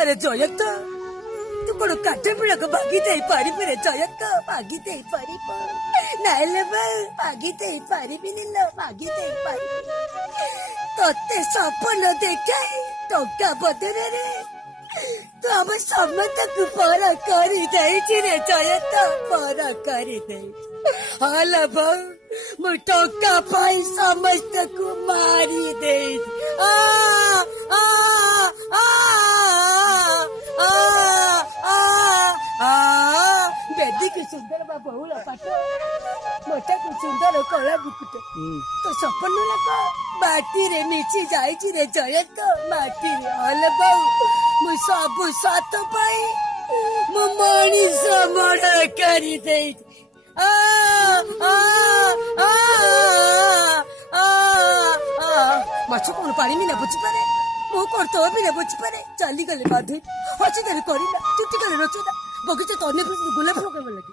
अरे जयंत तू कोण काठ पिळक भागीते पारिबे जयंत भागीते पारिब नाइले भागीते पारिबिनि लो भागीते पारिबि तोते सपन देखाई टंका बदले रे तू आम समस्त को पर करी देछि रे जयंत पर करी दे हाल बहु मु टंका पाई समस्त को मारी दे आ आ आ बेदी की सुंदर बा बहुल पाट मोटा को सुंदर कला बुकुट तो सपन लग माटी रे मिची जाई रे जयंत माटी रे हल बहु मु सब सात पाई मु मनीष मर्डर करी दे आ आ आ आ माछ कोन पानी में न बुझी पारे मो करतो भी न बुझी पारे चली गले बाधे हसी गले करिला टूटी गले रचना बगीचा तने गोलाप फुल के लगी।